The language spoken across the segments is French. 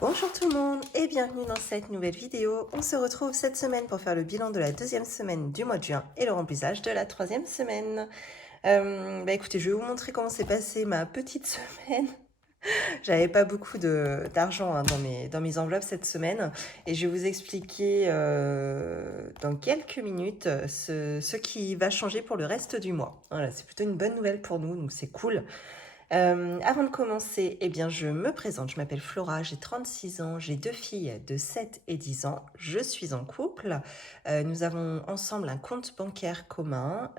Bonjour tout le monde et bienvenue dans cette nouvelle vidéo. On se retrouve cette semaine pour faire le bilan de la deuxième semaine du mois de juin et le remplissage de la troisième semaine. Écoutez, je vais vous montrer comment s'est passée ma petite semaine. J'avais pas beaucoup d'argent dans mes enveloppes cette semaine et je vais vous expliquer dans quelques minutes ce qui va changer pour le reste du mois. Voilà, c'est plutôt une bonne nouvelle pour nous, donc c'est cool. Avant de commencer, eh bien, je me présente. Je m'appelle Flora, j'ai 36 ans, j'ai 2 filles de 7 et 10 ans. Je suis en couple. Nous avons ensemble un compte bancaire commun.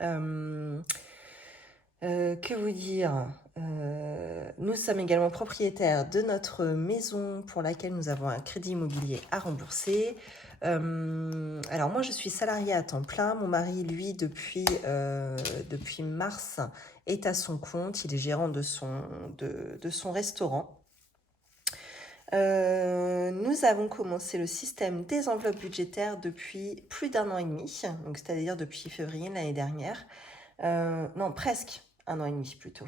Que vous dire? Nous sommes également propriétaires de notre maison pour laquelle nous avons un crédit immobilier à rembourser. Alors moi, je suis salariée à temps plein. Mon mari, lui, depuis mars, est à son compte. Il est gérant de son restaurant. Nous avons commencé le système des enveloppes budgétaires depuis plus d'1 an et demi, donc c'est-à-dire depuis février de l'année dernière. Non, presque 1 an et demi plutôt.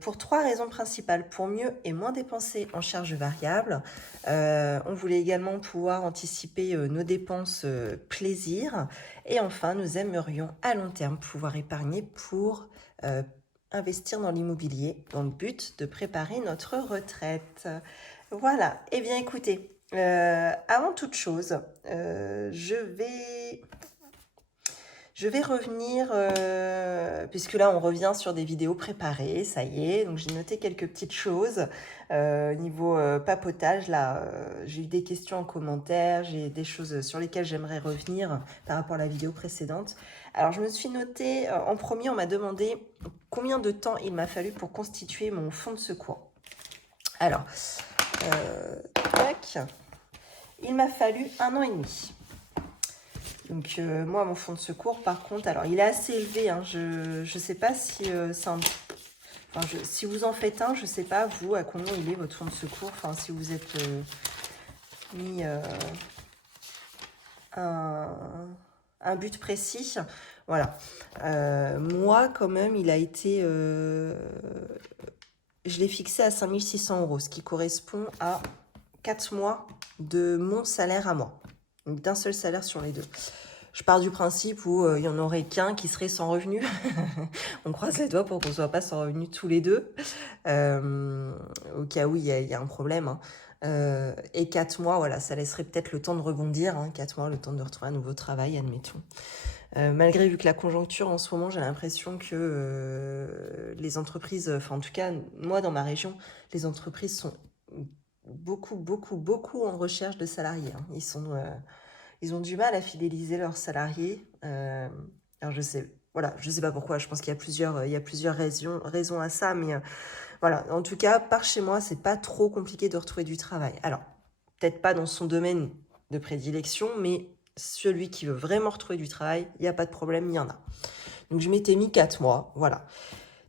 Pour 3 raisons principales. Pour mieux et moins dépenser en charges variables. On voulait également pouvoir anticiper nos dépenses plaisir. Et enfin, nous aimerions à long terme pouvoir épargner pour investir dans l'immobilier dans le but de préparer notre retraite. Voilà. Eh bien, écoutez, avant toute chose, je vais revenir, puisque là on revient sur des vidéos préparées, ça y est, donc j'ai noté quelques petites choses. Niveau papotage, là, j'ai eu des questions en commentaire, j'ai des choses sur lesquelles j'aimerais revenir par rapport à la vidéo précédente. Alors je me suis noté, en premier on m'a demandé combien de temps il m'a fallu pour constituer mon fonds de secours. Alors, tac, il m'a fallu 1 an et demi. Donc moi, mon fonds de secours, par contre, alors il est assez élevé. Hein, je ne sais pas si c'est un... Enfin, si vous en faites un, je ne sais pas, vous, à combien il est votre fonds de secours. Enfin, si vous êtes mis un but précis. Voilà. Moi, quand même, il a été... je l'ai fixé à 5 600 €, ce qui correspond à 4 mois de mon salaire à moi. Donc d'un seul salaire sur les deux. Je pars du principe où il n'y en aurait qu'un qui serait sans revenu. On croise les doigts pour qu'on ne soit pas sans revenu tous les deux. Au cas où il y a un problème. Hein. Et 4 mois, voilà, ça laisserait peut-être le temps de rebondir. 4 mois, le temps de retrouver un nouveau travail, admettons. Malgré vu que la conjoncture en ce moment, j'ai l'impression que les entreprises, enfin en tout cas, moi dans ma région, les entreprises sont beaucoup en recherche de salariés. Hein. Ils ont du mal à fidéliser leurs salariés. Alors je sais pas pourquoi. Je pense qu'il y a plusieurs raisons à ça, mais voilà. En tout cas, par chez moi, c'est pas trop compliqué de retrouver du travail. Alors, peut-être pas dans son domaine de prédilection, mais celui qui veut vraiment retrouver du travail, il n'y a pas de problème, il y en a. Donc je m'étais mis 4 mois, voilà.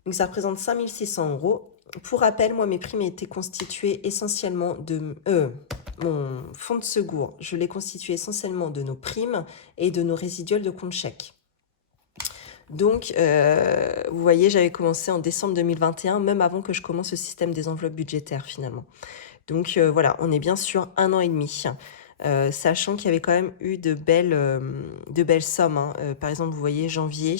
Donc ça représente 5 600 €. Pour rappel, moi, mes primes étaient constituées essentiellement de... mon fonds de secours, je l'ai constitué essentiellement de nos primes et de nos résiduels de compte chèque. Donc, vous voyez, j'avais commencé en décembre 2021, même avant que je commence le système des enveloppes budgétaires, finalement. Donc, voilà, on est bien sur 1 an et demi. Sachant qu'il y avait quand même eu de belles sommes. Hein. Par exemple, vous voyez, janvier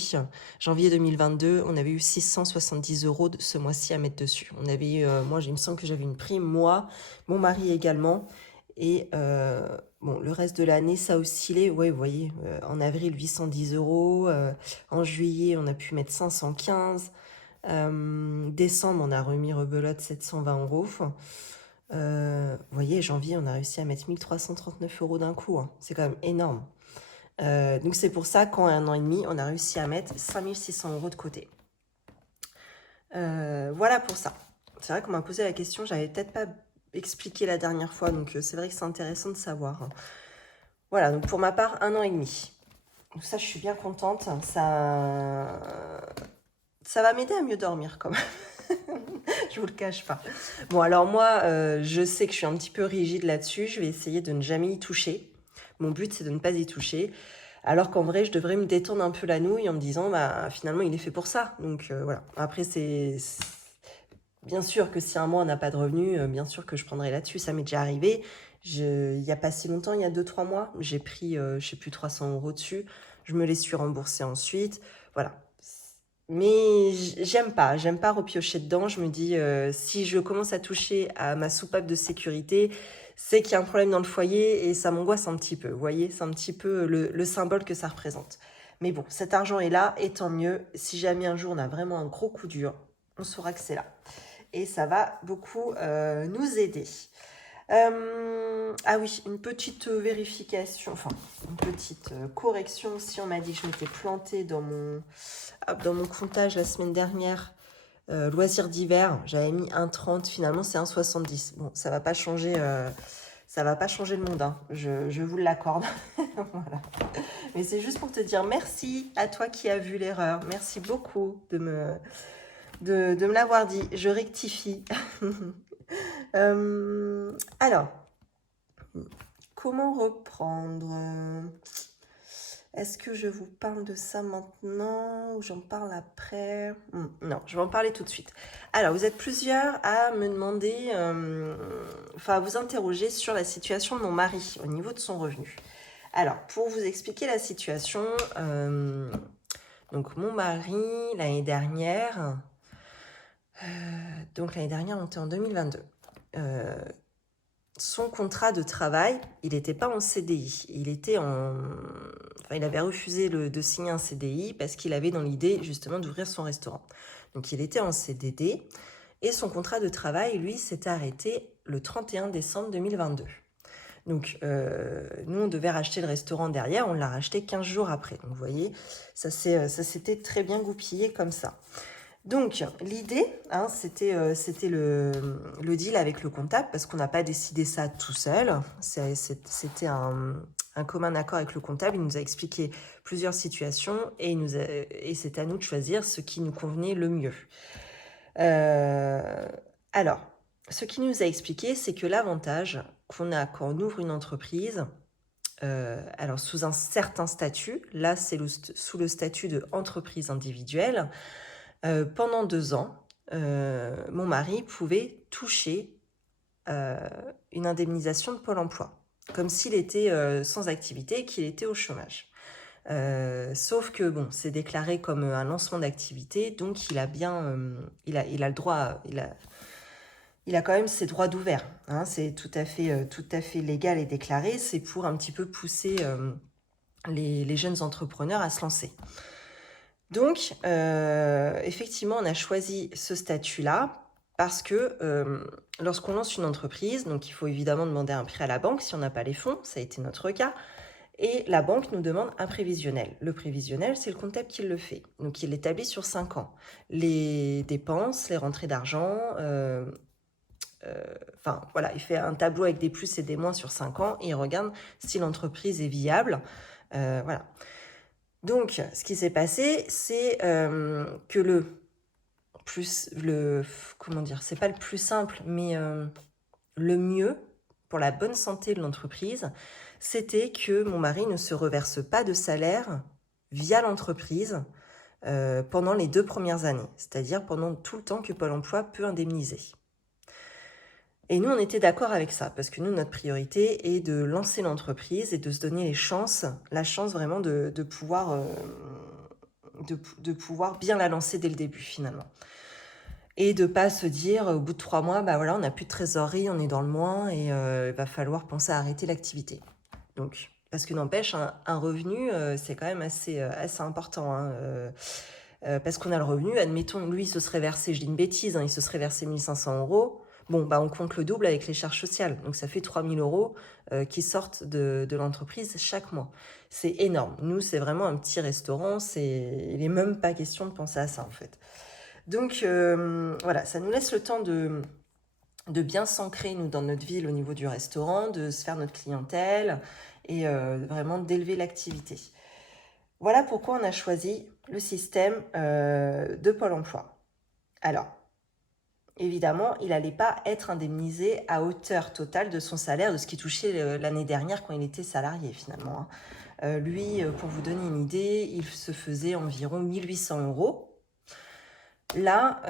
2022, on avait eu 670 € ce mois-ci à mettre dessus. On avait eu, moi, il me semble que j'avais une prime, moi, mon mari également. Et bon, le reste de l'année, ça oscillait. Ouais, vous voyez, en avril, 810 €. En juillet, on a pu mettre 515. Décembre, on a remis rebelote 720 €. Vous voyez, janvier, on a réussi à mettre 1339 € d'un coup. Hein. C'est quand même énorme. Donc c'est pour ça qu'en 1 an et demi, on a réussi à mettre 5 600 € de côté. Voilà pour ça. C'est vrai qu'on m'a posé la question, j'avais peut-être pas expliqué la dernière fois, donc c'est vrai que c'est intéressant de savoir. Hein. Voilà, donc pour ma part, 1 an et demi. Donc ça, je suis bien contente. Ça va m'aider à mieux dormir quand même. Je vous le cache pas. Bon, alors moi, je sais que je suis un petit peu rigide là-dessus. Je vais essayer de ne jamais y toucher. Mon but, c'est de ne pas y toucher. Alors qu'en vrai, je devrais me détendre un peu la nouille en me disant, bah, finalement, il est fait pour ça. Donc voilà. Après, bien sûr que si un mois on n'a pas de revenus, bien sûr que je prendrai là-dessus, ça m'est déjà arrivé. Il n'y a pas si longtemps, il y a 2-3 mois, j'ai pris, je sais plus, 300 € dessus. Je me les suis remboursés ensuite. Voilà. Mais j'aime pas repiocher dedans. Je me dis, si je commence à toucher à ma soupape de sécurité, c'est qu'il y a un problème dans le foyer et ça m'angoisse un petit peu. Vous voyez, c'est un petit peu le symbole que ça représente. Mais bon, cet argent est là et tant mieux. Si jamais un jour on a vraiment un gros coup dur, on saura que c'est là. Et ça va beaucoup nous aider. Ah oui, une petite vérification, enfin une petite correction. Si on m'a dit que je m'étais plantée dans mon comptage la semaine dernière, loisirs d'hiver, j'avais mis 1,30, finalement c'est 1,70. Bon, ça va pas changer le monde, hein. Je vous l'accorde. Voilà. Mais c'est juste pour te dire merci à toi qui as vu l'erreur. Merci beaucoup de me l'avoir dit. Je rectifie. Alors, comment reprendre? Est-ce que je vous parle de ça maintenant ou j'en parle après? Non, je vais en parler tout de suite. Alors, vous êtes plusieurs à me demander, à vous interroger sur la situation de mon mari au niveau de son revenu. Alors, pour vous expliquer la situation, donc mon mari, l'année dernière, on était en 2022. Son contrat de travail, il n'était pas en CDI. Il avait refusé de signer un CDI parce qu'il avait dans l'idée justement d'ouvrir son restaurant. Donc il était en CDD et son contrat de travail, lui, s'était arrêté le 31 décembre 2022. Donc nous, on devait racheter le restaurant derrière, on l'a racheté 15 jours après. Donc vous voyez, ça s'était très bien goupillé comme ça. Donc, l'idée, hein, c'était le deal avec le comptable, parce qu'on n'a pas décidé ça tout seul. C'était un commun accord avec le comptable. Il nous a expliqué plusieurs situations et c'était à nous de choisir ce qui nous convenait le mieux. Alors, ce qu'il nous a expliqué, c'est que l'avantage qu'on a quand on ouvre une entreprise, alors sous un certain statut, là c'est sous le statut de entreprise individuelle, pendant 2 ans, mon mari pouvait toucher une indemnisation de Pôle emploi, comme s'il était sans activité et qu'il était au chômage. Sauf que bon, c'est déclaré comme un lancement d'activité, donc il a le droit, il a quand même ses droits d'ouvert, hein, c'est tout à fait légal et déclaré. C'est pour un petit peu pousser les jeunes entrepreneurs à se lancer. Donc, effectivement, on a choisi ce statut-là parce que lorsqu'on lance une entreprise, donc il faut évidemment demander un prêt à la banque si on n'a pas les fonds, ça a été notre cas, et la banque nous demande un prévisionnel. Le prévisionnel, c'est le comptable qui le fait, donc il l'établit sur 5 ans. Les dépenses, les rentrées d'argent, voilà, il fait un tableau avec des plus et des moins sur 5 ans et il regarde si l'entreprise est viable. Voilà. Donc, ce qui s'est passé, c'est que comment dire, c'est pas le plus simple, mais le mieux pour la bonne santé de l'entreprise, c'était que mon mari ne se reverse pas de salaire via l'entreprise pendant les 2 premières années, c'est-à-dire pendant tout le temps que Pôle emploi peut indemniser. Et nous, on était d'accord avec ça, parce que nous, notre priorité est de lancer l'entreprise et de se donner la chance vraiment de pouvoir bien la lancer dès le début, finalement. Et de pas se dire, au bout de 3 mois, bah voilà, on n'a plus de trésorerie, on est dans le moins, et il va falloir penser à arrêter l'activité. Donc, parce que n'empêche, un revenu, c'est quand même assez important, hein, parce qu'on a le revenu, admettons, lui, il se serait versé, je dis une bêtise, hein, il se serait versé 1 500 €. Bon, bah, on compte le double avec les charges sociales. Donc, ça fait 3 000 € qui sortent de l'entreprise chaque mois. C'est énorme. Nous, c'est vraiment un petit restaurant. Il n'est même pas question de penser à ça, en fait. Donc, voilà, ça nous laisse le temps de bien s'ancrer, nous, dans notre ville au niveau du restaurant, de se faire notre clientèle et vraiment d'élever l'activité. Voilà pourquoi on a choisi le système de Pôle emploi. Alors, évidemment, il n'allait pas être indemnisé à hauteur totale de son salaire, de ce qu'il touchait l'année dernière quand il était salarié finalement, hein. Lui, pour vous donner une idée, il se faisait environ 1 800 €. Là,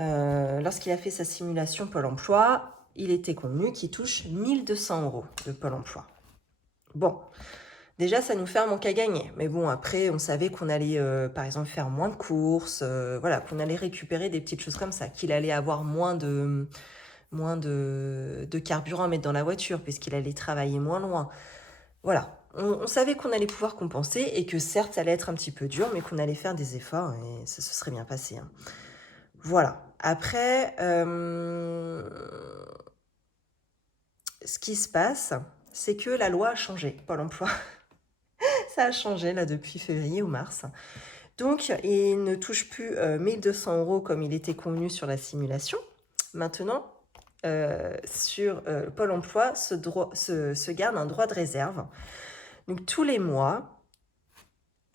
lorsqu'il a fait sa simulation Pôle emploi, il était convenu qu'il touche 1200 € de Pôle emploi. Bon, déjà, ça nous fait un manque à gagner. Mais bon, après, on savait qu'on allait, par exemple, faire moins de courses, voilà, qu'on allait récupérer des petites choses comme ça, qu'il allait avoir moins de carburant à mettre dans la voiture, puisqu'il allait travailler moins loin. Voilà, on savait qu'on allait pouvoir compenser et que certes, ça allait être un petit peu dur, mais qu'on allait faire des efforts et ça se serait bien passé, hein. Voilà. Après, ce qui se passe, c'est que la loi a changé, Pôle emploi. Ça a changé là depuis février ou mars. Donc, il ne touche plus 1200 € comme il était convenu sur la simulation. Maintenant, sur Pôle emploi se garde un droit de réserve. Donc, tous les mois,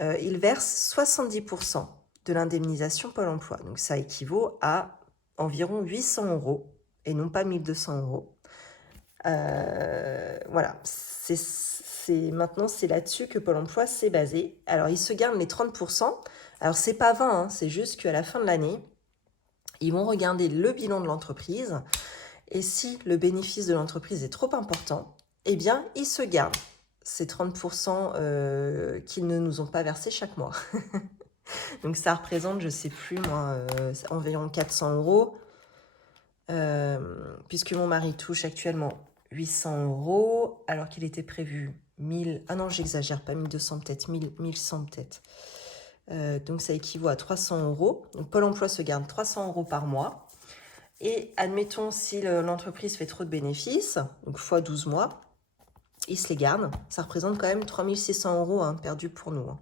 il verse 70% de l'indemnisation Pôle emploi. Donc, ça équivaut à environ 800 € et non pas 1200 €. Voilà, maintenant c'est là-dessus que Pôle emploi s'est basé. Alors, il se garde les 30%. Alors, c'est pas 20, hein, c'est juste qu'à la fin de l'année, ils vont regarder le bilan de l'entreprise. Et si le bénéfice de l'entreprise est trop important, eh bien, ils se gardent ces 30% qu'ils ne nous ont pas versés chaque mois. Donc, ça représente, je sais plus moi, environ 400 €. Puisque mon mari touche actuellement 800 € alors qu'il était prévu 1000. Ah non, j'exagère, pas 1200 peut-être, 1100 peut-être. Donc ça équivaut à 300 €. Donc Pôle emploi se garde 300 € par mois. Et admettons, si l'entreprise fait trop de bénéfices, donc fois 12 mois, il se les garde. Ça représente quand même 3600 € hein, perdus pour nous, hein.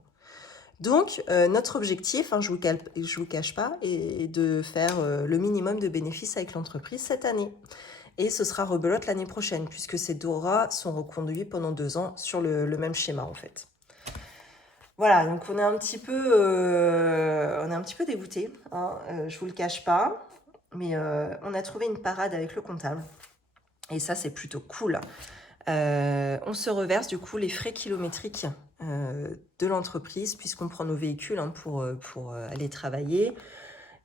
Donc, notre objectif, hein, je vous cache pas, est de faire le minimum de bénéfices avec l'entreprise cette année. Et ce sera rebelote l'année prochaine, puisque ces DORA sont reconduits pendant 2 ans sur le même schéma, en fait. Voilà, donc on est un petit peu dégoûtés, hein, je vous le cache pas. Mais on a trouvé une parade avec le comptable. Et ça, c'est plutôt cool. On se reverse du coup les frais kilométriques de l'entreprise, puisqu'on prend nos véhicules hein, pour aller travailler.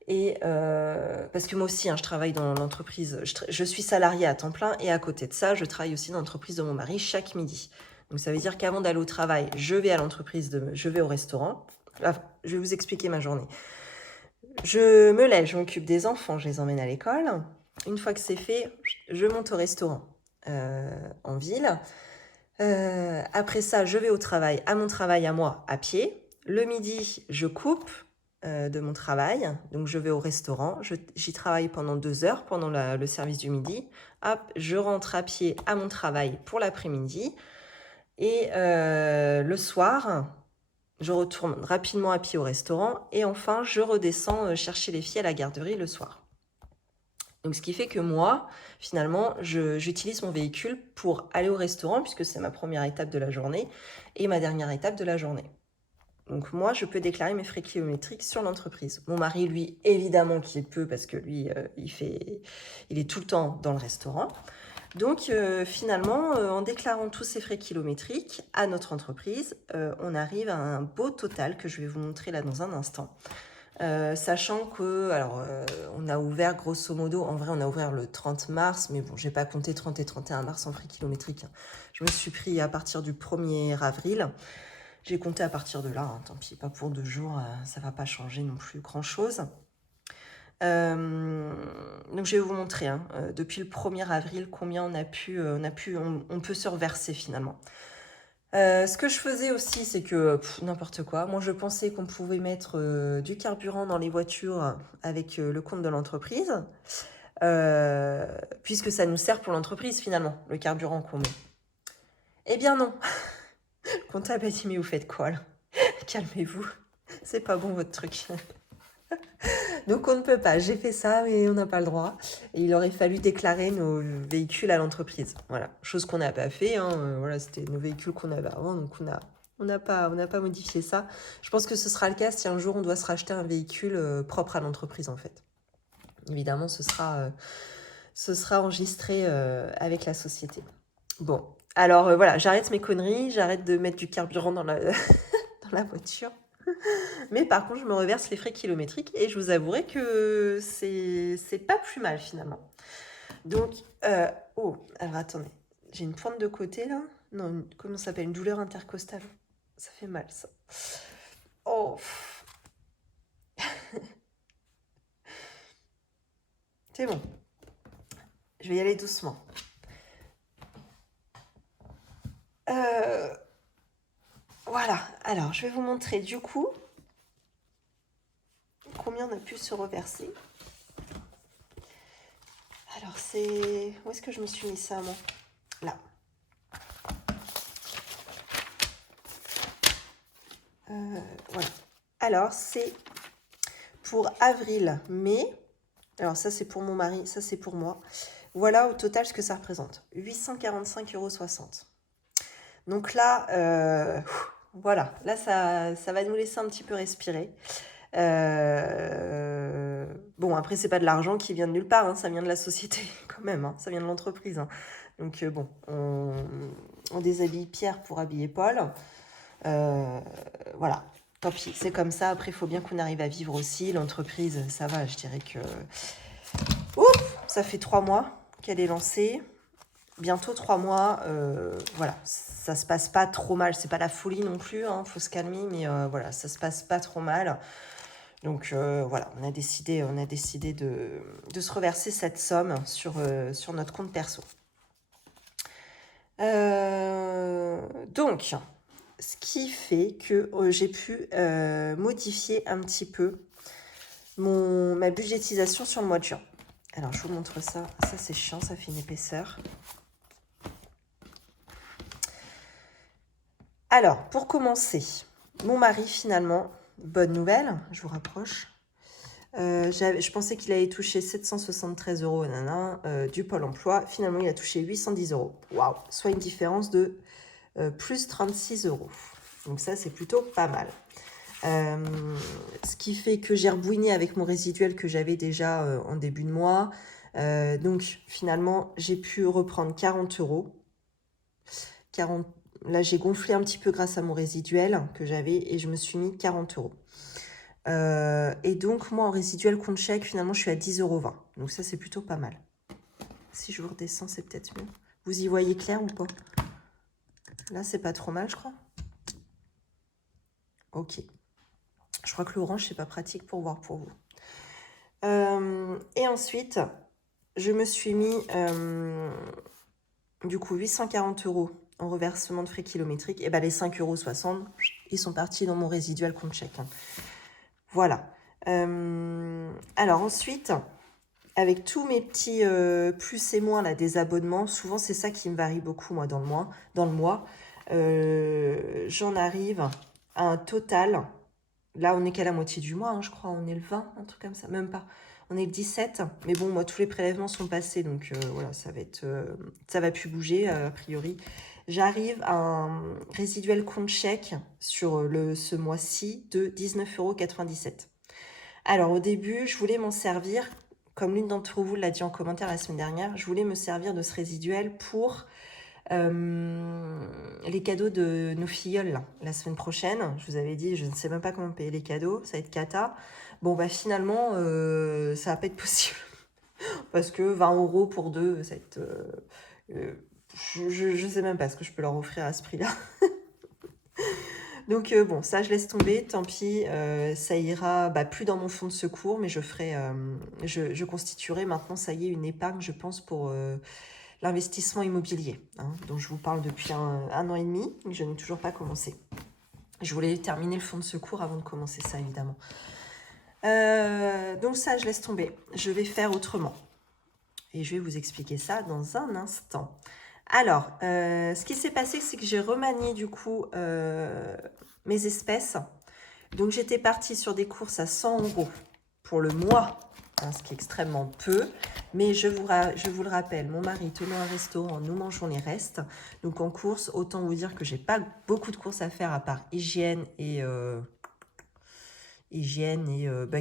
Et parce que moi aussi, hein, je travaille dans l'entreprise, je suis salariée à temps plein et à côté de ça, je travaille aussi dans l'entreprise de mon mari chaque midi. Donc ça veut dire qu'avant d'aller au travail, je vais au restaurant. Là, je vais vous expliquer ma journée. Je me lève, je m'occupe des enfants, je les emmène à l'école. Une fois que c'est fait, je monte au restaurant en ville. Après ça, je vais au travail, à mon travail à moi, à pied. Le midi, je coupe de mon travail. Donc, je vais au restaurant. J'y travaille pendant 2 heures, pendant le service du midi. Hop, je rentre à pied à mon travail pour l'après-midi. Et le soir, je retourne rapidement à pied au restaurant. Et enfin, je redescends chercher les filles à la garderie le soir. Donc, ce qui fait que moi, finalement, j'utilise mon véhicule pour aller au restaurant, puisque c'est ma première étape de la journée, et ma dernière étape de la journée. Donc, moi, je peux déclarer mes frais kilométriques sur l'entreprise. Mon mari, lui, évidemment qu'il peut, parce que lui, il est tout le temps dans le restaurant. Donc, finalement, en déclarant tous ces frais kilométriques à notre entreprise, on arrive à un beau total que je vais vous montrer là dans un instant. Sachant que, alors, on a ouvert grosso modo, en vrai, on a ouvert le 30 mars, mais bon, j'ai pas compté 30 et 31 mars en frais kilométriques. Je me suis pris à partir du 1er avril. J'ai compté à partir de là, hein, tant pis, pas pour 2 jours, ça va pas changer non plus grand-chose. Donc, je vais vous montrer, hein, depuis le 1er avril, combien on peut se reverser finalement. Ce que je faisais aussi, c'est que n'importe quoi. Moi, je pensais qu'on pouvait mettre du carburant dans les voitures avec le compte de l'entreprise, puisque ça nous sert pour l'entreprise finalement, le carburant qu'on met. Eh bien non. Le comptable a dit, mais vous faites quoi là? Calmez-vous, c'est pas bon votre truc. Donc on ne peut pas, j'ai fait ça, mais on n'a pas le droit. Et il aurait fallu déclarer nos véhicules à l'entreprise. Voilà, chose qu'on n'a pas fait, hein. Voilà, c'était nos véhicules qu'on avait avant, donc on n'a pas modifié ça. Je pense que ce sera le cas si un jour on doit se racheter un véhicule propre à l'entreprise en fait. Évidemment, ce sera enregistré avec la société. Bon, alors voilà, j'arrête mes conneries, j'arrête de mettre du carburant dans la, dans la voiture. Mais par contre, je me reverse les frais kilométriques et je vous avouerai que c'est pas plus mal finalement. Donc, oh, alors attendez, j'ai une pointe de côté là. Non, comment ça s'appelle? Une douleur intercostale. Ça fait mal ça. Oh, c'est bon. Je vais y aller doucement. Voilà, alors je vais vous montrer du coup combien on a pu se reverser. Alors c'est... Où est-ce que je me suis mis ça moi? Là. Voilà. Alors c'est pour avril, mai. Alors ça c'est pour mon mari, ça c'est pour moi. Voilà au total ce que ça représente. 845,60 €. Donc là, voilà, là ça va nous laisser un petit peu respirer. Bon, après, c'est pas de l'argent qui vient de nulle part, hein, ça vient de la société quand même, hein, ça vient de l'entreprise. Hein. Donc bon, on déshabille Pierre pour habiller Paul. Voilà, tant pis, c'est comme ça. Après, il faut bien qu'on arrive à vivre aussi. L'entreprise, ça va, je dirais que... Ouf, ça fait 3 mois qu'elle est lancée. Bientôt 3 mois, voilà, ça se passe pas trop mal. C'est pas la folie non plus, hein, faut se calmer, mais voilà, ça se passe pas trop mal. Donc voilà, on a décidé de se reverser cette somme sur notre compte perso. Donc, ce qui fait que j'ai pu modifier un petit peu ma budgétisation sur le mois de juin. Alors, je vous montre ça. Ça, c'est chiant, ça fait une épaisseur. Alors, pour commencer, mon mari, finalement, bonne nouvelle, je vous rapproche. Je pensais qu'il allait toucher 773 € du Pôle emploi. Finalement, il a touché 810 €. Waouh! Soit une différence de plus 36 €. Donc ça, c'est plutôt pas mal. Ce qui fait que j'ai rebouiné avec mon résiduel que j'avais déjà en début de mois. Donc finalement, j'ai pu reprendre 40 €. 40... Là, j'ai gonflé un petit peu grâce à mon résiduel que j'avais et je me suis mis 40 €. Et donc, moi, en résiduel compte chèque, finalement, je suis à 10,20 €. Donc ça, c'est plutôt pas mal. Si je vous redescends, c'est peut-être mieux. Vous y voyez clair ou pas? Là, c'est pas trop mal, je crois. Ok. Je crois que l'orange, c'est pas pratique pour voir pour vous. Et ensuite, je me suis mis, du coup, 840 € en reversement de frais kilométriques. Et ben, les 5,60 €, ils sont partis dans mon résiduel compte chèque. Hein. Voilà. Alors ensuite, avec tous mes petits plus et moins là, des abonnements, souvent c'est ça qui me varie beaucoup moi dans le mois. J'en arrive à un total. Là, on est qu'à la moitié du mois, hein, je crois. On est le 20, un truc comme ça, même pas. On est le 17. Mais bon, moi, tous les prélèvements sont passés, donc voilà, ça va plus bouger a priori. J'arrive à un résiduel compte chèque sur ce mois-ci de 19,97 €. Alors au début, je voulais m'en servir, comme l'une d'entre vous l'a dit en commentaire la semaine dernière, je voulais me servir de ce résiduel pour les cadeaux de nos filleuls là, la semaine prochaine. Je vous avais dit, je ne sais même pas comment payer les cadeaux, ça va être cata. Bon bah finalement, ça va pas être possible. Parce que 20 € pour deux, ça va être... je sais même pas ce que je peux leur offrir à ce prix-là. Donc bon, ça je laisse tomber, tant pis, ça ira plus dans mon fonds de secours, mais je constituerai maintenant, ça y est, une épargne, je pense, pour l'investissement immobilier, hein, dont je vous parle depuis un an et demi, mais je n'ai toujours pas commencé. Je voulais terminer le fonds de secours avant de commencer ça, évidemment. Donc ça, je laisse tomber. Je vais faire autrement. Et je vais vous expliquer ça dans un instant. Alors, ce qui s'est passé, c'est que j'ai remanié du coup mes espèces. Donc, j'étais partie sur des courses à 100 € pour le mois, hein, ce qui est extrêmement peu. Mais je vous le rappelle, mon mari tenant un restaurant, nous mangeons les restes. Donc, en course, autant vous dire que j'ai pas beaucoup de courses à faire à part hygiène et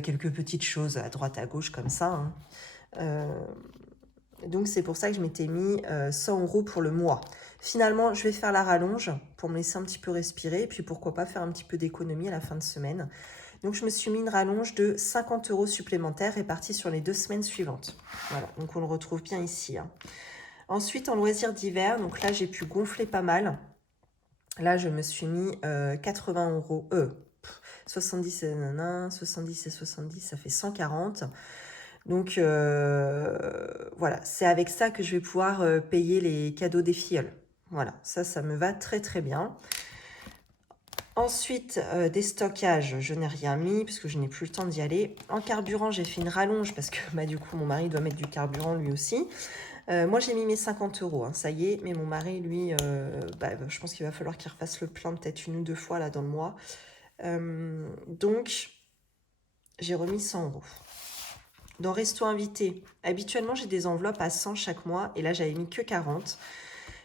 quelques petites choses à droite à gauche comme ça. Hein. Donc, c'est pour ça que je m'étais mis 100 € pour le mois. Finalement, je vais faire la rallonge pour me laisser un petit peu respirer. Et puis, pourquoi pas faire un petit peu d'économie à la fin de semaine. Donc, je me suis mis une rallonge de 50 € supplémentaires répartis sur les 2 semaines suivantes. Voilà, donc on le retrouve bien ici. Hein. Ensuite, en loisirs d'hiver, donc là, j'ai pu gonfler pas mal. Là, je me suis mis 80 €. 70 et nanana, 70 et 70, ça fait 140. Donc, voilà, c'est avec ça que je vais pouvoir payer les cadeaux des filleuls. Voilà, ça me va très très bien. Ensuite, des stockages, je n'ai rien mis parce que je n'ai plus le temps d'y aller. En carburant, j'ai fait une rallonge parce que bah, du coup, mon mari doit mettre du carburant lui aussi. Moi, j'ai mis mes 50 €, hein, ça y est. Mais mon mari, lui, bah, je pense qu'il va falloir qu'il refasse le plein peut-être 1 ou 2 fois là dans le mois. Donc, j'ai remis 100 €. Dans Resto Invité, habituellement, j'ai des enveloppes à 100 chaque mois. Et là, j'avais mis que 40.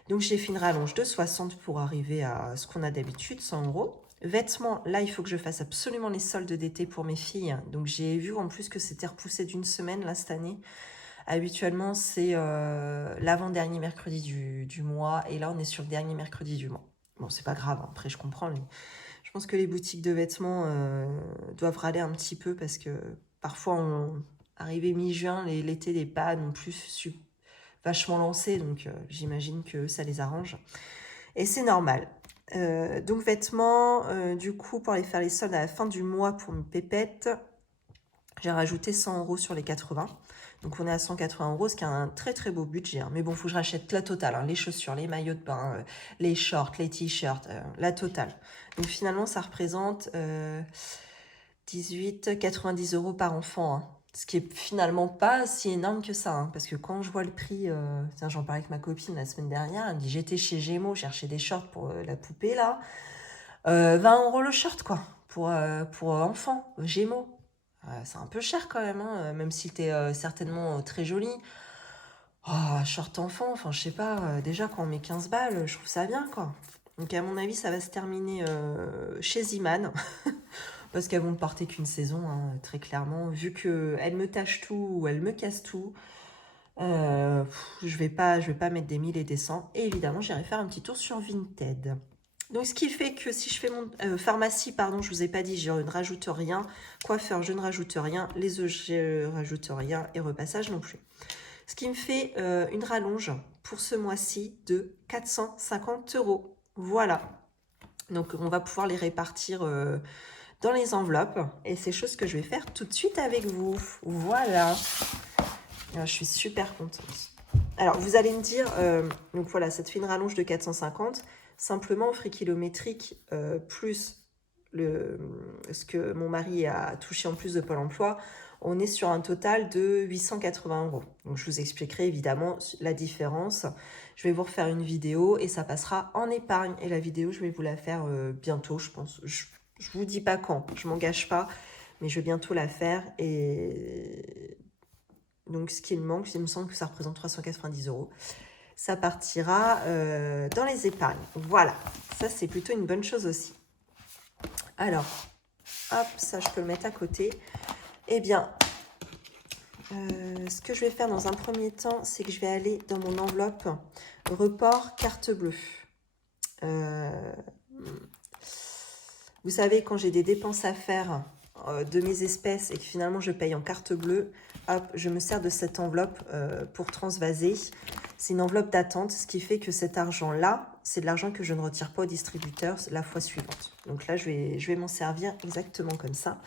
Donc, j'ai fait une rallonge de 60 pour arriver à ce qu'on a d'habitude, 100 €. Vêtements, là, il faut que je fasse absolument les soldes d'été pour mes filles. Donc, j'ai vu en plus que c'était repoussé d'une semaine, là, cette année. Habituellement, c'est l'avant-dernier mercredi du mois. Et là, on est sur le dernier mercredi du mois. Bon, c'est pas grave. Hein. Après, je comprends. Je pense que les boutiques de vêtements doivent râler un petit peu parce que parfois, arrivé mi-juin, l'été n'est pas non plus vachement lancé. Donc, j'imagine que ça les arrange. Et c'est normal. Donc, vêtements, du coup, pour aller faire les soldes à la fin du mois pour mes pépettes, j'ai rajouté 100 € sur les 80. Donc, on est à 180 €, ce qui est un très très beau budget. Hein. Mais bon, il faut que je rachète la totale. Hein. Les chaussures, les maillots de bain, les shorts, les t-shirts, la totale. Donc, finalement, ça représente 90 € par enfant. Hein. Ce qui est finalement pas si énorme que ça. Hein. Parce que quand je vois le prix... tiens, j'en parlais avec ma copine la semaine dernière. Elle me dit, j'étais chez Gémeaux, chercher des shorts pour la poupée, là. 20 € le short, quoi. Pour enfant, Gémeaux. C'est un peu cher quand même, hein, même s'il était certainement très joli. Oh, short enfant, enfin je sais pas, déjà quand on met 15 balles, je trouve ça bien quoi. Donc à mon avis ça va se terminer chez Ziman, parce qu'elles vont ne porter qu'une saison, hein, très clairement. Vu qu'elles me tachent tout ou elles me cassent tout, je vais pas mettre des 1000 et des 100. Et évidemment j'irai faire un petit tour sur Vinted. Donc, ce qui fait que si je fais mon pharmacie, pardon, je vous ai pas dit, je ne rajoute rien. Coiffeur, je ne rajoute rien. Les œufs, je ne rajoute rien. Et repassage non plus. Ce qui me fait une rallonge pour ce mois-ci de 450 €. Voilà. Donc, on va pouvoir les répartir dans les enveloppes. Et c'est chose que je vais faire tout de suite avec vous. Voilà. Je suis super contente. Alors, vous allez me dire, donc voilà, ça te fait une rallonge de 450. Simplement, au frais kilométrique, plus ce que mon mari a touché en plus de Pôle emploi, on est sur un total de 880 €. Donc, je vous expliquerai évidemment la différence. Je vais vous refaire une vidéo et ça passera en épargne. Et la vidéo, je vais vous la faire bientôt, je pense. Je vous dis pas quand, je m'engage pas, mais je vais bientôt la faire. Et donc, ce qu'il me manque, il me semble que ça représente 390 €. Ça partira dans les épargnes. Voilà, ça c'est plutôt une bonne chose aussi. Alors, hop, ça je peux le mettre à côté. Eh bien, ce que je vais faire dans un premier temps, c'est que je vais aller dans mon enveloppe report carte bleue. Vous savez, quand j'ai des dépenses à faire de mes espèces et que finalement je paye en carte bleue, hop, je me sers de cette enveloppe pour transvaser. C'est une enveloppe d'attente, ce qui fait que cet argent-là, c'est de l'argent que je ne retire pas au distributeur la fois suivante. Donc là, je vais m'en servir exactement comme ça.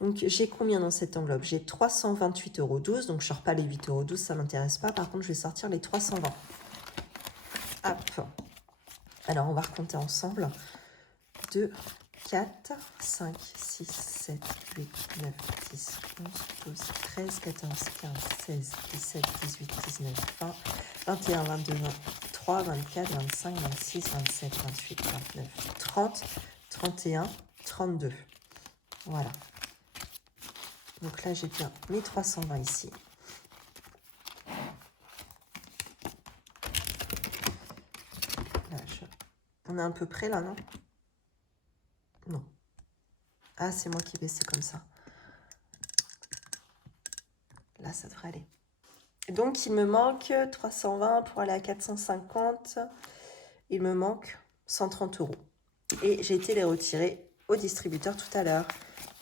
Donc j'ai combien dans cette enveloppe? J'ai 328,12 €. Donc je ne sors pas les 8,12 €, ça ne m'intéresse pas. Par contre, je vais sortir les 320. Hop. Alors, on va recompter ensemble. 2, 4, 5, 6, 7, 8, 9, 10, 11, 12, 13, 14, 15, 16, 17, 18, 19, 20, 21, 22, 23, 24, 25, 26, 27, 28, 29, 30, 31, 32. Voilà. Donc là, j'ai bien mes 320 ici. Là, on est à peu près là, non? Non. Ah, c'est moi qui baissais comme ça. Là, ça devrait aller. Donc, il me manque 320 pour aller à 450. Il me manque 130 euros. Et j'ai été les retirer au distributeur tout à l'heure.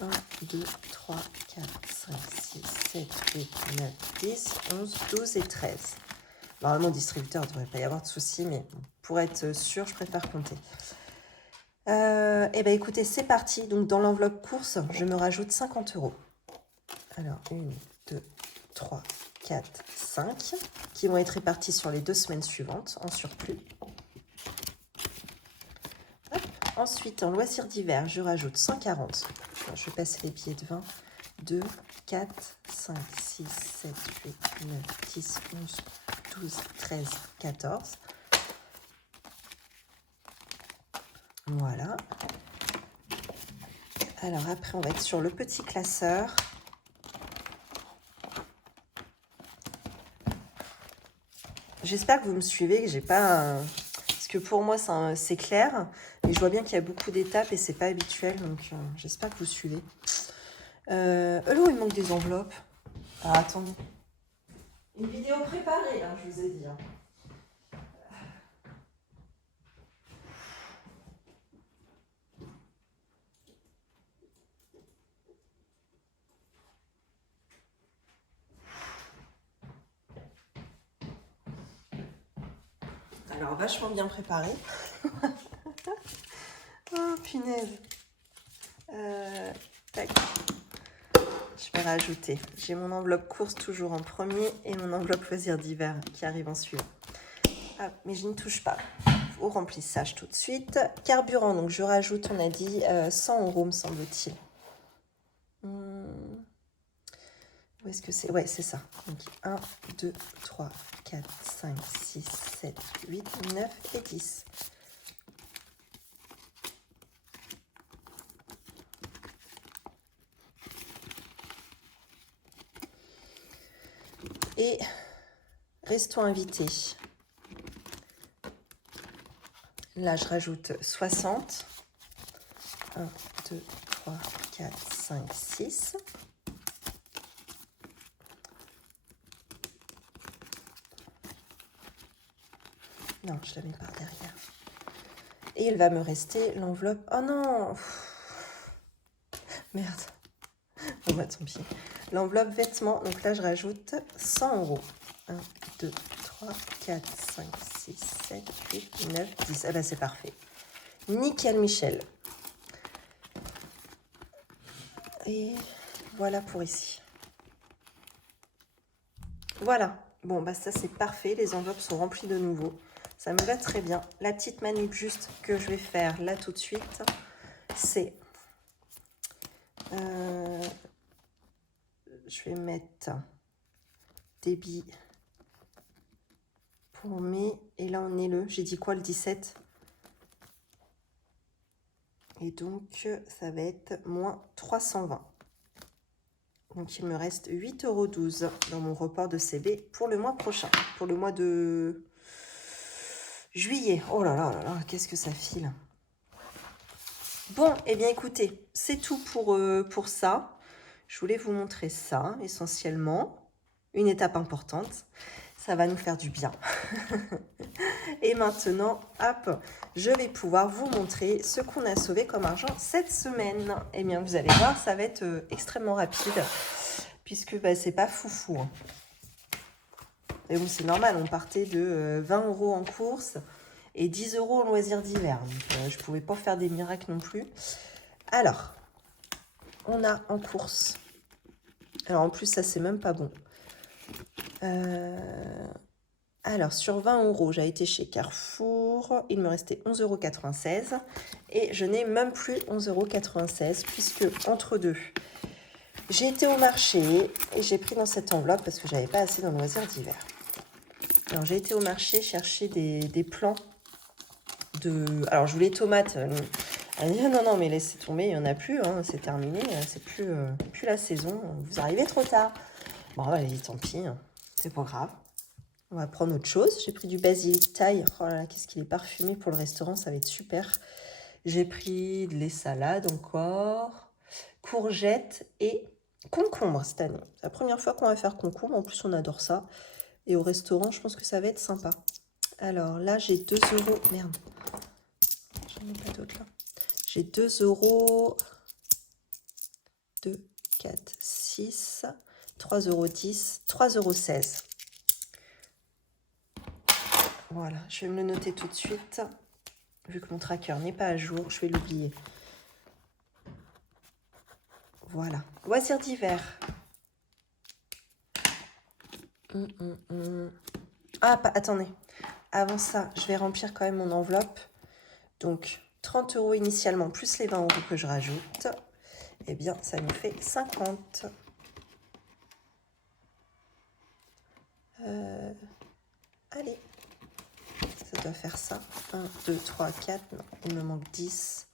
1, 2, 3, 4, 5, 6, 7, 8, 9, 10, 11, 12 et 13. Normalement, au distributeur, il ne devrait pas y avoir de soucis, mais pour être sûr, je préfère compter. Eh bien, écoutez, c'est parti. Donc, dans l'enveloppe course, je me rajoute 50 euros. Alors, 1, 2, 3, 4, 5, qui vont être répartis sur les 2 semaines suivantes, en surplus. Hop. Ensuite, en loisirs d'hiver, je rajoute 140. Alors, je vais passer les billets de 20. 2, 4, 5, 6, 7, 8, 9, 10, 11, 12, 13, 14. Voilà. Alors après, on va être sur le petit classeur. J'espère que vous me suivez, que j'ai pas... Parce que pour moi, c'est clair. Mais je vois bien qu'il y a beaucoup d'étapes et c'est pas habituel. Donc j'espère que vous suivez. Là, il manque des enveloppes. Ah, attendez. Une vidéo préparée, là, je vous ai dit. Hein. Alors, vachement bien préparé. Oh, punaise. Tac. Je vais rajouter. J'ai mon enveloppe course toujours en premier et mon enveloppe loisir d'hiver qui arrive en suivant. Ah, mais je ne touche pas au remplissage tout de suite. Carburant, donc je rajoute, on a dit 100 euros, me semble-t-il. Où est-ce que c'est? Ouais, c'est ça. Donc 1, 2, 3, 4, 5, 6, 7, 8, 9 et 10. Et restons invités. Là, je rajoute 60. 1, 2, 3, 4, 5, 6. Non, je la mets par derrière. Et il va me rester l'enveloppe. Oh non! Merde. Bon bah tant pis. L'enveloppe vêtements. Donc là, je rajoute 100 euros. 1, 2, 3, 4, 5, 6, 7, 8, 9, 10. Ah bah c'est parfait. Nickel Michel. Et voilà pour ici. Voilà. Bon bah ça c'est parfait. Les enveloppes sont remplies de nouveau. Ça me va très bien. La petite manip juste que je vais faire là tout de suite, c'est... je vais mettre débit pour mai. Et là, on est j'ai dit quoi, le 17? Et donc, ça va être moins 320. Donc, il me reste 8,12 € dans mon report de CB pour le mois prochain. Pour le mois de juillet. Oh là là là là, qu'est-ce que ça file. Bon, eh bien, écoutez, c'est tout pour ça. Je voulais vous montrer ça, essentiellement. Une étape importante. Ça va nous faire du bien. Et maintenant, hop, je vais pouvoir vous montrer ce qu'on a sauvé comme argent cette semaine. Eh bien, vous allez voir, ça va être extrêmement rapide, puisque bah, c'est pas foufou. Hein. Et bon, c'est normal, on partait de 20 € en course et 10 € en loisirs d'hiver. Donc, je ne pouvais pas faire des miracles non plus. Alors, on a en course. Alors, en plus, ça, c'est même pas bon. Alors, sur 20 €, j'ai été chez Carrefour. Il me restait 11,96 € et je n'ai même plus 11,96 € puisque entre deux, j'ai été au marché et j'ai pris dans cette enveloppe parce que j'avais pas assez dans le loisir d'hiver. Alors, j'ai été au marché chercher des plants de... Alors, je voulais tomates. Elle dit non, mais laissez tomber, il n'y en a plus, hein, c'est terminé, c'est plus la saison, vous arrivez trop tard. Bon, allez, tant pis, hein, c'est pas grave. On va prendre autre chose. J'ai pris du basilic thaï. Oh là là, qu'est-ce qu'il est parfumé pour le restaurant, ça va être super. J'ai pris les salades encore, courgettes et concombres cette année. C'est la première fois qu'on va faire concombre, en plus on adore ça. Et au restaurant, je pense que ça va être sympa. Alors là, j'ai 2 euros. Merde. J'en ai pas d'autres là. J'ai 2 euros. 2, 4, 6, 3 euros 10, 3 euros 16. Voilà, je vais me le noter tout de suite. Vu que mon tracker n'est pas à jour, je vais l'oublier. Voilà. Loisirs d'hiver. Ah, attendez. Avant ça, je vais remplir quand même mon enveloppe. Donc, 30 euros initialement, plus les 20 euros que je rajoute. Eh bien, ça nous fait 50. Allez. Ça doit faire ça. 1, 2, 3, 4. Non, il me manque 10.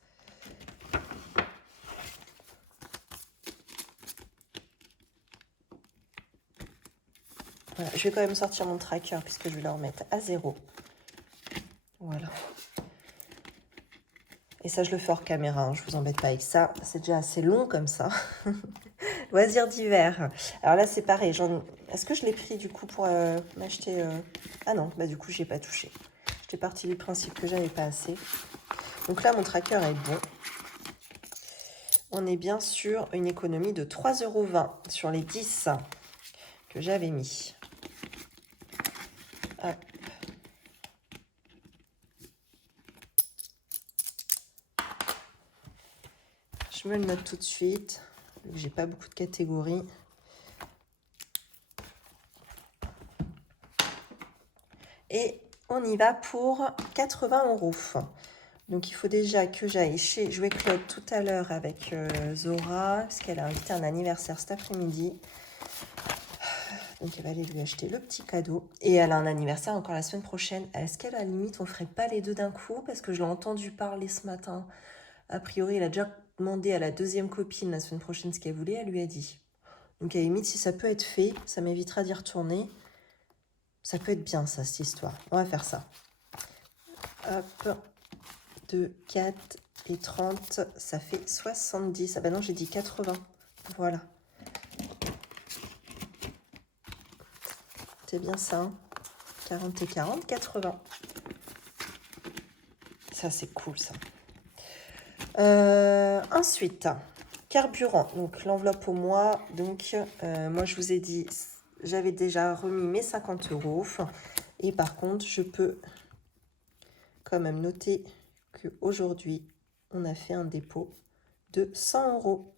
Voilà, je vais quand même sortir mon tracker puisque je vais le remettre à 0. Voilà. Et ça, je le fais hors caméra, hein, je vous embête pas avec ça. C'est déjà assez long comme ça. Loisirs d'hiver. Alors là, c'est pareil. Est-ce que je l'ai pris du coup pour m'acheter... Ah non, bah du coup, j'y ai pas touché. J'étais partie du principe que j'avais pas assez. Donc là, mon tracker est bon. On est bien sur une économie de 3,20 € sur les 10 que j'avais mis. Hop. Je me le note tout de suite. J'ai pas beaucoup de catégories. Et on y va pour 80 €. Donc il faut déjà que j'aille chez Jouet Club tout à l'heure avec Zora, parce qu'elle a invité un anniversaire cet après-midi. Donc elle va aller lui acheter le petit cadeau. Et elle a un anniversaire encore la semaine prochaine. Est-ce qu'à la limite on ferait pas les deux d'un coup? Parce que je l'ai entendu parler ce matin. A priori, elle a déjà demandé à la deuxième copine la semaine prochaine ce qu'elle voulait. Elle lui a dit. Donc à la limite, si ça peut être fait, ça m'évitera d'y retourner. Ça peut être bien ça, cette histoire. On va faire ça. Hop. 2, 4 et 30, ça fait 70. Ah ben non, j'ai dit 80. Voilà. C'est bien ça. Hein, 40 et 40, 80. Ça, c'est cool, ça. Ensuite, carburant. Donc, l'enveloppe au mois. Donc, moi, je vous ai dit, j'avais déjà remis mes 50 €. Et par contre, je peux quand même noter qu'aujourd'hui, on a fait un dépôt de 100 €.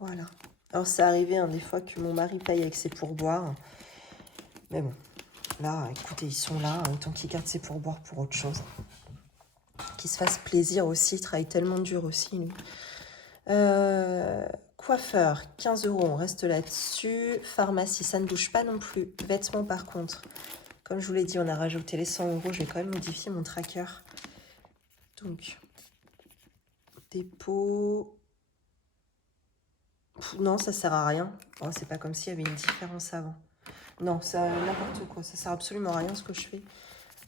Voilà. Alors, c'est arrivé des fois que mon mari paye avec ses pourboires. Mais bon, là, écoutez, ils sont là. Autant qu'ils gardent ses pourboires pour autre chose. Qu'ils se fassent plaisir aussi. Ils travaillent tellement dur aussi, lui. Coiffeur, 15 €. On reste là-dessus. Pharmacie, ça ne bouge pas non plus. Vêtements, par contre. Comme je vous l'ai dit, on a rajouté les 100 €. Je vais quand même modifier mon tracker. Donc, dépôt... Non, ça sert à rien. Oh, c'est pas comme s'il y avait une différence avant. Non, ça n'importe quoi. Ça sert absolument à rien ce que je fais.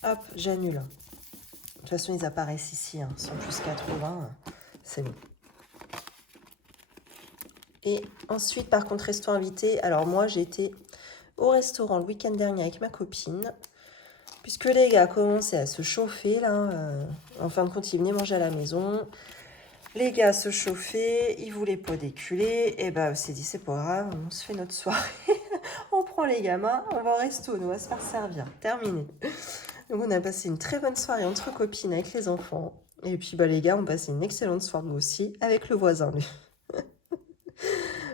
Hop, j'annule. De toute façon, ils apparaissent ici. 100 plus 80, c'est bon. Et ensuite, par contre, restaurant invité. Alors moi, j'ai été au restaurant le week-end dernier avec ma copine. Puisque les gars commençaient à se chauffer, là. En fin de compte, ils venaient manger à la maison. Les gars se chauffaient, ils voulaient pas déculer. Et ben, on s'est dit, c'est pas grave, on se fait notre soirée. On prend les gamins, on va au resto, nous, on va se faire servir. Terminé. Donc, on a passé une très bonne soirée entre copines avec les enfants. Et puis, bah, les gars ont passé une excellente soirée aussi avec le voisin, lui.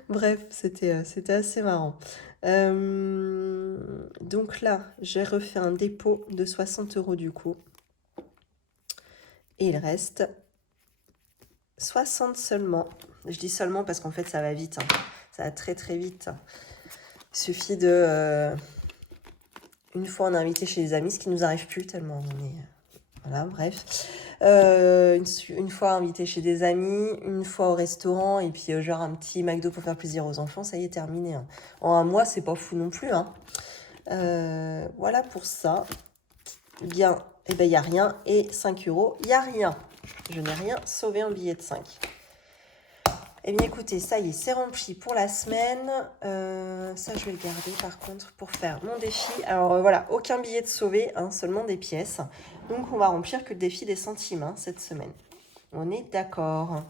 Bref, c'était assez marrant. Donc là, j'ai refait un dépôt de 60 € du coup. Et il reste 60 seulement. Je dis seulement parce qu'en fait, ça va vite. Ça va très très vite. Il suffit de... une fois, on est invité chez les amis, ce qui nous arrive plus tellement on est... Voilà, bref. Une fois invité chez des amis, une fois au restaurant, et puis genre un petit McDo pour faire plaisir aux enfants, ça y est, terminé. En un mois, c'est pas fou non plus. Voilà pour ça. Bien, et ben il n'y a rien. Et 5 €, il n'y a rien. Je n'ai rien sauvé en billet de 5. Eh bien, écoutez, ça y est, c'est rempli pour la semaine. Ça, je vais le garder, par contre, pour faire mon défi. Alors, voilà, aucun billet de sauvé, hein, seulement des pièces. Donc, on va remplir que le défi des centimes, hein, cette semaine. On est d'accord.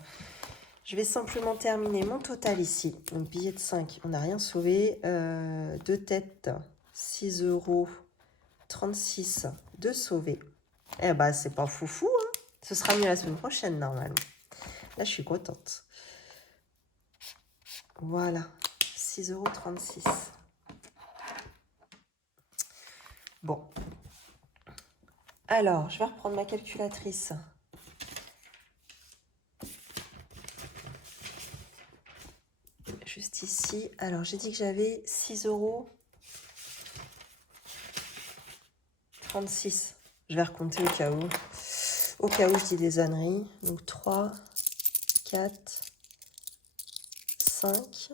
Je vais simplement terminer mon total ici. Donc, billet de 5, on n'a rien sauvé. Deux têtes, 6,36 € de sauver. Eh ben, c'est pas foufou, hein. Ce sera mieux la semaine prochaine, normalement. Là, je suis contente. Voilà, 6,36 €. Bon. Alors, je vais reprendre ma calculatrice. Juste ici. Alors, j'ai dit que j'avais 6,36 €. Je vais recompter au cas où. Au cas où je dis des âneries. Donc, 3, 4, 5,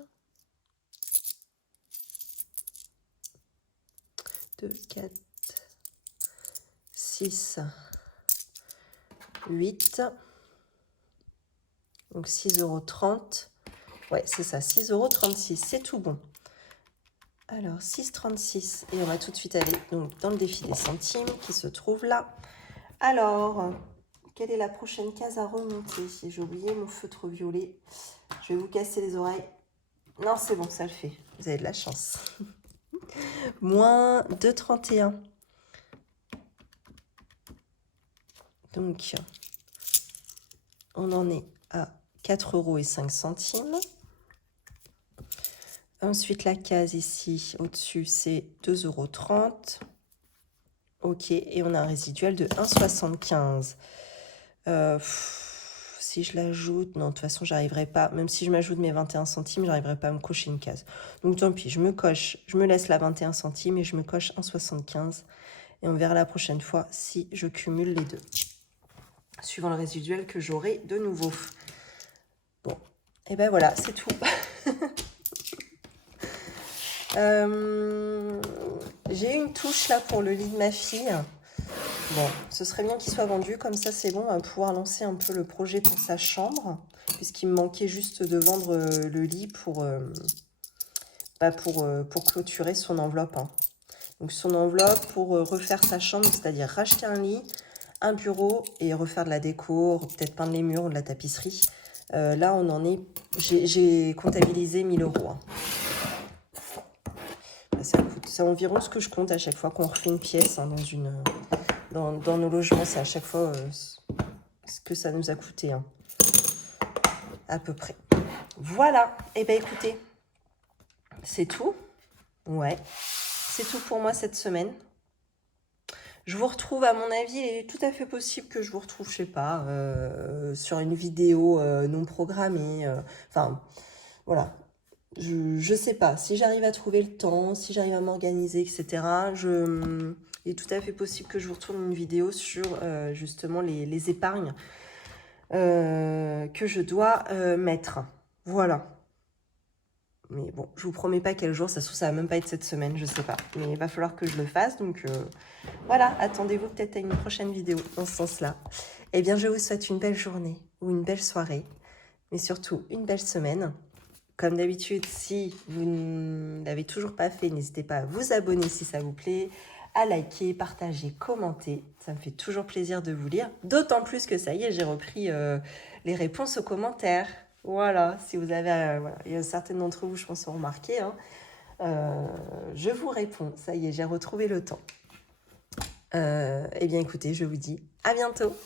2, 4, 6, 8. Donc, 6,30 €. Ouais, c'est ça, 6,36 €. C'est tout bon. Alors, 6,36 € et on va tout de suite aller donc, dans le défi des centimes qui se trouve là. Alors, quelle est la prochaine case à remonter? J'ai oublié mon feutre violet. Je vais vous casser les oreilles. Non, c'est bon, ça le fait. Vous avez de la chance. Moins 2,31 €. Donc, on en est à 4,05 €. Ensuite, la case ici, au-dessus, c'est 2,30 €. Ok, et on a un résiduel de 1,75 €. Si je l'ajoute, non, de toute façon, j'arriverai pas. Même si je m'ajoute mes 21 centimes, j'arriverai pas à me cocher une case. Donc, tant pis, je me laisse la 21 centimes et je me coche 1,75 €. Et on verra la prochaine fois si je cumule les deux, suivant le résiduel que j'aurai de nouveau. Bon, et ben voilà, c'est tout. J'ai une touche là pour le lit de ma fille. Bon, ce serait bien qu'il soit vendu, comme ça c'est bon, on va pouvoir lancer un peu le projet pour sa chambre, puisqu'il me manquait juste de vendre le lit pour clôturer son enveloppe, hein. Donc son enveloppe pour refaire sa chambre, c'est-à-dire racheter un lit, un bureau et refaire de la déco, peut-être peindre les murs ou de la tapisserie. Là, on en est... J'ai comptabilisé 1 000 €, hein. C'est environ ce que je compte à chaque fois qu'on refait une pièce, hein, dans nos logements. C'est à chaque fois ce que ça nous a coûté, hein, à peu près. Voilà. Et bien, écoutez, c'est tout. Ouais, c'est tout pour moi cette semaine. Je vous retrouve, à mon avis, il est tout à fait possible que je vous retrouve, je sais pas, sur une vidéo non programmée. Enfin, voilà. Je sais pas, si j'arrive à trouver le temps, si j'arrive à m'organiser, etc. Il est tout à fait possible que je vous retourne une vidéo sur justement les épargnes que je dois mettre. Voilà. Mais bon, je vous promets pas quel jour, ça se trouve, ça va même pas être cette semaine, je sais pas. Mais il va falloir que je le fasse, donc voilà, attendez-vous peut-être à une prochaine vidéo dans ce sens-là. Eh bien, je vous souhaite une belle journée ou une belle soirée, mais surtout une belle semaine. Comme d'habitude, si vous ne l'avez toujours pas fait, n'hésitez pas à vous abonner si ça vous plaît, à liker, partager, commenter. Ça me fait toujours plaisir de vous lire. D'autant plus que ça y est, j'ai repris les réponses aux commentaires. Voilà, si vous avez... voilà. Il y a certaines d'entre vous, je pense, ont remarqué, hein. Je vous réponds. Ça y est, j'ai retrouvé le temps. Eh bien, écoutez, je vous dis à bientôt.